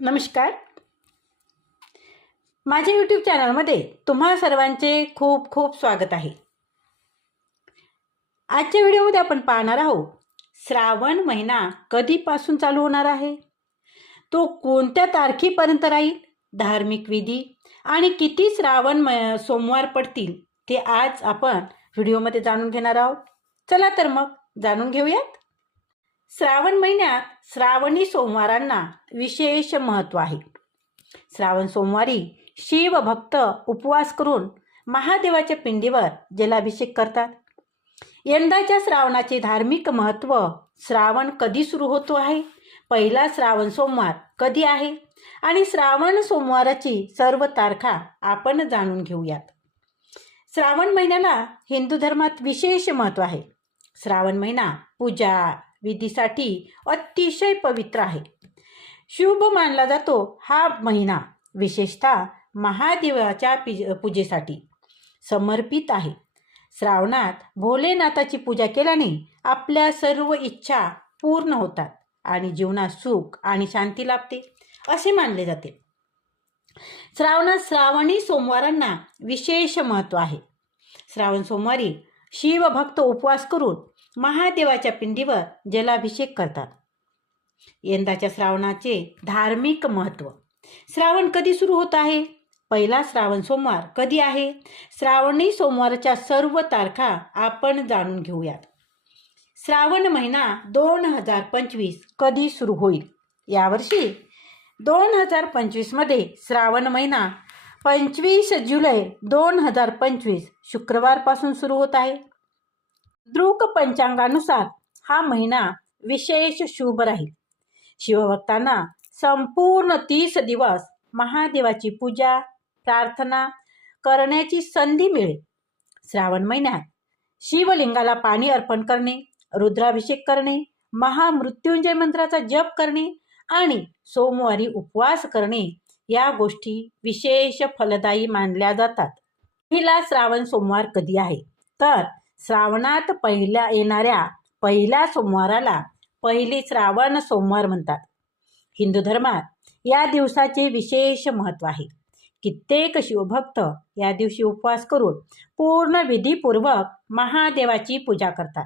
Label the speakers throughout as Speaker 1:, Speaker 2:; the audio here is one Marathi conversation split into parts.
Speaker 1: नमस्कार. माझ्या यूट्यूब चॅनलमध्ये तुम्हा सर्वांचे खूप खूप स्वागत आहे. आजच्या व्हिडिओमध्ये आपण पाहणार आहोत श्रावण महिना कधीपासून चालू होणार आहे? तो कोणत्या तारखेपर्यंत राहील? धार्मिक विधी आणि किती श्रावण म सोमवार पडतील ते आज आपण व्हिडिओमध्ये जाणून घेणार आहोत. चला तर मग जाणून घेऊयात. श्रावण महिन्यात श्रावणी सोमवारांना विशेष महत्त्व आहे. श्रावण सोमवारी शिवभक्त उपवास करून महादेवाच्या पिंडीवर जलाभिषेक करतात. यंदाच्या श्रावणाचे धार्मिक महत्त्व श्रावण कधी सुरू होतो आहे? पहिला श्रावण सोमवार कधी आहे? आणि श्रावण सोमवाराची सर्व तारखा आपण जाणून घेऊयात. श्रावण महिन्याला हिंदू धर्मात विशेष महत्त्व आहे. श्रावण महिना पूजा विधीसाठी अतिशय पवित्र आहे. शुभ मानला जातो हा महिना विशेषतः महादेवाच्या पूजेसाठी समर्पित आहे. श्रावणात भोलेनाथाची पूजा केल्याने आपल्या सर्व इच्छा पूर्ण होतात आणि जीवनात सुख आणि शांती लाभते असे मानले जाते. श्रावणात श्रावणी सोमवारांना विशेष महत्त्व आहे. श्रावण सोमवारी शिवभक्त उपवास करून महादेवाच्या पिंडीवर जलाभिषेक करतात. यंदाच्या श्रावणाचे धार्मिक महत्त्व. श्रावण कधी सुरू होत आहे? पहिला श्रावण सोमवार कधी आहे? श्रावणी सोमवारच्या सर्व तारखा आपण जाणून घेऊयात. श्रावण महिना दोन हजार पंचवीस कधी सुरू होईल? यावर्षी दोन हजार पंचवीसमध्ये श्रावण महिना पंचवीस जुलै दोन हजार पंचवीस शुक्रवारपासून सुरू होत आहे. दृक पंचांगानुसार हा महिना विशेष शुभ राहील. शिवभक्तांना संपूर्ण तीस दिवस महादेवाची पूजा प्रार्थना करण्याची संधी मिळेल. श्रावण महिन्यात शिवलिंगाला पाणी अर्पण करणे रुद्राभिषेक करणे महामृत्युंजय मंत्राचा जप करणे आणि सोमवारी उपवास करणे या गोष्टी विशेष फलदायी मानल्या जातात. हिला श्रावण सोमवार कधी आहे? तर श्रावणात पहिल्या येणाऱ्या पहिल्या सोमवाराला पहिली श्रावण सोमवार म्हणतात. हिंदू धर्मात या दिवसाचे विशेष महत्त्व आहे. कित्येक शिवभक्त या दिवशी उपवास करून पूर्ण विधीपूर्वक महादेवाची पूजा करतात.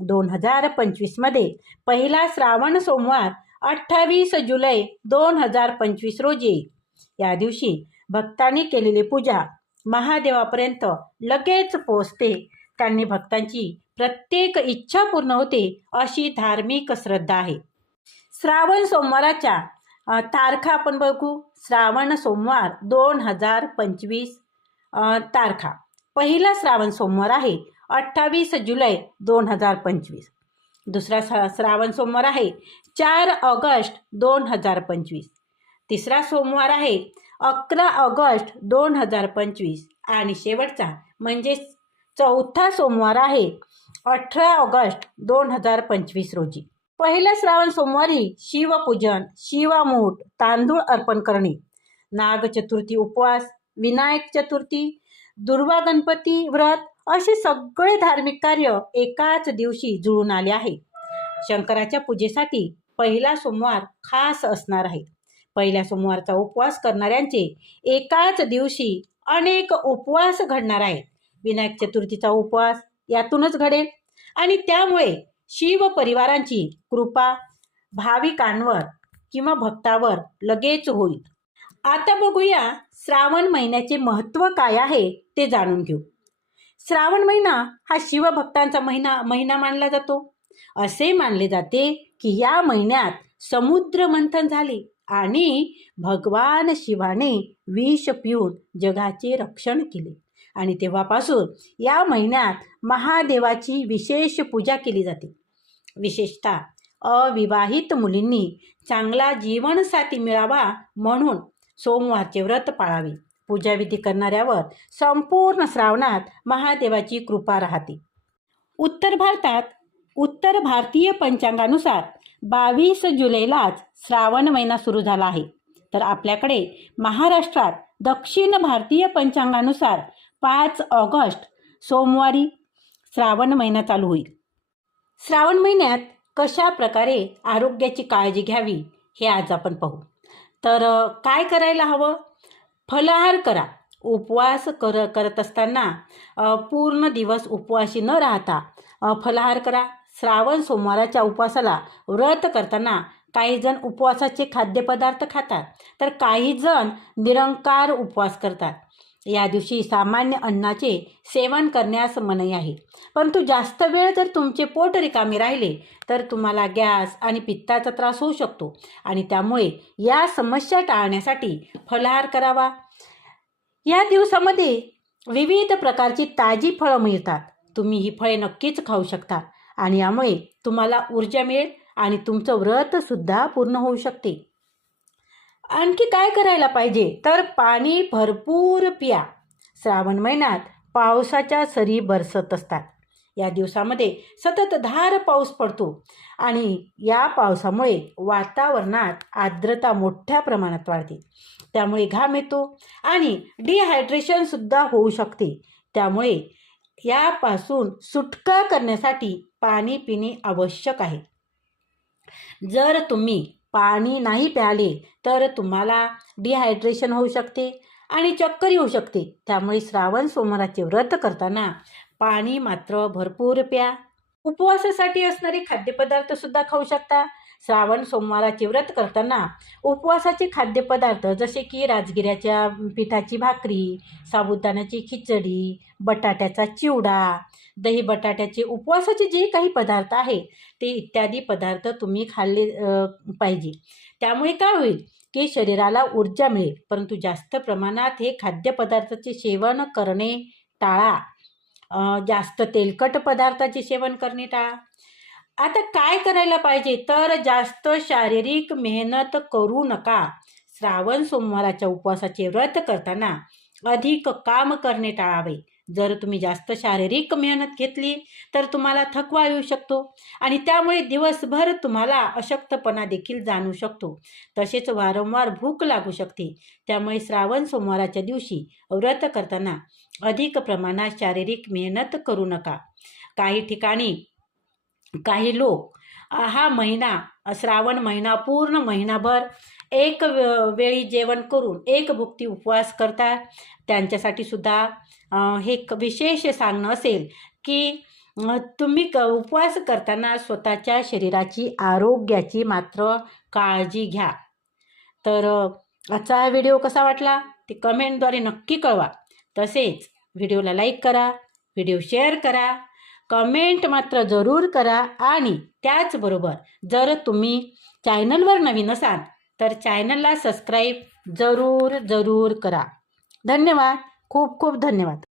Speaker 1: दोन हजार पंचवीसमध्ये पहिला श्रावण सोमवार अठ्ठावीस जुलै दोन हजार पंचवीस रोजी. या दिवशी भक्तांनी केलेली पूजा महादेवापर्यंत लगेच पोचते त्यांनी भक्तांची प्रत्येक इच्छा पूर्ण होते अशी धार्मिक श्रद्धा आहे. श्रावण सोमवाराच्या तारखा आपण बघू. श्रावण सोमवार दोन हजार पंचवीस तारखा. पहिला श्रावण सोमवार आहे अठ्ठावीस जुलै दोन हजार पंचवीस. दुसरा श्रावण सोमवार आहे चार ऑगस्ट दोन हजार पंचवीस. तिसरा सोमवार आहे अकरा ऑगस्ट दोन हजार पंचवीस. आणि शेवटचा म्हणजेच चौथा सोमवार आहे अठरा ऑगस्ट दोन हजार पंचवीस रोजी. पहिल्या श्रावण सोमवारी शिवपूजन शिवामूठ तांदूळ अर्पण करणे नागचतुर्थी उपवास विनायक चतुर्थी दुर्वा गणपती व्रत असे सगळे धार्मिक कार्य एकाच दिवशी जुळून आले आहे. शंकराच्या पूजेसाठी पहिला सोमवार खास असणार आहे. पहिल्या सोमवारचा उपवास करणाऱ्यांचे एकाच दिवशी अनेक उपवास घडणार आहेत. विनायक चतुर्थीचा उपवास यातूनच घडेल. आणि त्यामुळे शिव परिवारांची कृपा भाविकांवर किंवा भक्तावर लगेच होईल. आता बघूया श्रावण महिन्याचे महत्त्व काय आहे ते जाणून घेऊ. श्रावण महिना हा शिवभक्तांचा महिना महिना मानला जातो. असे मानले जाते की या महिन्यात समुद्र मंथन झाले आणि भगवान शिवाने विष पिऊन जगाचे रक्षण केले. आणि तेव्हापासून या महिन्यात महादेवाची विशेष पूजा केली जाते. विशेषतः अविवाहित मुलींनी चांगला जीवनसाथी मिळावा म्हणून सोमवारचे व्रत पाळावे. पूजाविधी करणाऱ्यावर संपूर्ण श्रावणात महादेवाची कृपा राहते. उत्तर भारतात उत्तर भारतीय पंचांगानुसार बावीस जुलैलाच श्रावण महिना सुरू झाला आहे. तर आपल्याकडे महाराष्ट्रात दक्षिण भारतीय पंचांगानुसार पाच ऑगस्ट सोमवारी श्रावण महिना चालू होईल. श्रावण महिन्यात कशा प्रकारे आरोग्याची काळजी घ्यावी हे आज आपण पाहू. तर काय करायला हवं? फलाहार करा. उपवास कर करत असताना पूर्ण दिवस उपवासी न राहता फलाहार करा. श्रावण सोमवाराच्या उपवासाला व्रत करताना काही जण उपवासाचे खाद्यपदार्थ खातात. तर काही जण निरंकार उपवास करतात. या दिवशी सामान्य अन्नाचे सेवन करण्यास मनाई आहे. परंतु जास्त वेळ जर तुमचे पोट रिकामे राहिले तर तुम्हाला गॅस आणि पित्ताचा त्रास होऊ शकतो आणि त्यामुळे या समस्या टाळण्यासाठी फलाहार करावा. या दिवसामध्ये विविध प्रकारची ताजी फळं मिळतात. तुम्ही ही फळे नक्कीच खाऊ शकता आणि यामुळे तुम्हाला ऊर्जा मिळेल आणि तुमचं व्रतसुद्धा पूर्ण होऊ शकते. आणखी काय करायला पाहिजे? तर पाणी भरपूर पिया. श्रावण महिन्यात पावसाच्या सरी बरसत असतात. या दिवसामध्ये सतत धार पाऊस पडतो आणि या पावसामुळे वातावरणात आर्द्रता मोठ्या प्रमाणात वाढते. त्यामुळे घाम येतो आणि डिहायड्रेशनसुद्धा होऊ शकते. त्यामुळे यापासून सुटका करण्यासाठी पाणी पिणे आवश्यक आहे. जर तुम्ही पाणी नाही प्याले तर तुम्हाला डिहायड्रेशन होऊ शकते आणि चक्कर येऊ शकते. त्यामुळे श्रावण सोमवाराचे व्रत करताना पाणी मात्र भरपूर प्या. उपवासासाठी असणारे खाद्यपदार्थसुद्धा खाऊ शकता. श्रावण सोमवाराचे व्रत करताना उपवासाचे खाद्यपदार्थ जसे की राजगिऱ्याच्या पिठाची भाकरी साबुदाण्याची खिचडी बटाट्याचा चिवडा दही बटाट्याचे उपवासाचे जे काही पदार्थ आहे ते इत्यादी पदार्थ तुम्ही खाल्ले पाहिजे. त्यामुळे काय होईल की शरीराला ऊर्जा मिळेल परंतु जास्त प्रमाणात हे खाद्यपदार्थाचे सेवन करणे टाळा. जास्त तेलकट पदार्थाचे सेवन करणे टाळा. आता काय करायला पाहिजे? तर जास्त शारीरिक मेहनत करू नका. श्रावण सोमवाराच्या उपवासाचे व्रत करताना अधिक काम करणे टाळावे. जर तुम्ही जास्त शारीरिक मेहनत घेतली तर तुम्हाला थकवा येऊ शकतो आणि त्यामुळे दिवसभर तुम्हाला अशक्तपणा देखील जाणू शकतो. तसेच वारंवार भूक लागू शकते. त्यामुळे श्रावण सोमवाराच्या दिवशी व्रत करताना अधिक प्रमाणात शारीरिक मेहनत करू नका. काही ठिकाणी काही लोक हा महिना श्रावण महिना पूर्ण महिनाभर एक वेळी जेवण करून एक भुक्ती उपवास करतात. त्यांच्यासाठी सुद्धा हे विशेष सांगणं असेल की तुम्ही क उपवास करताना स्वतःच्या शरीराची आरोग्याची मात्र काळजी घ्या. तर आजचा व्हिडिओ कसा वाटला? ते कमेंटद्वारे नक्की कळवा. तसेच व्हिडिओला लाईक करा व्हिडिओ शेअर करा. कमेंट मात्र जरूर करा आणि त्याचबरोबर जर तुम्ही चॅनलवर नवीन असाल तर चॅनलला सबस्क्राईब जरूर जरूर करा. धन्यवाद. खूप खूप धन्यवाद.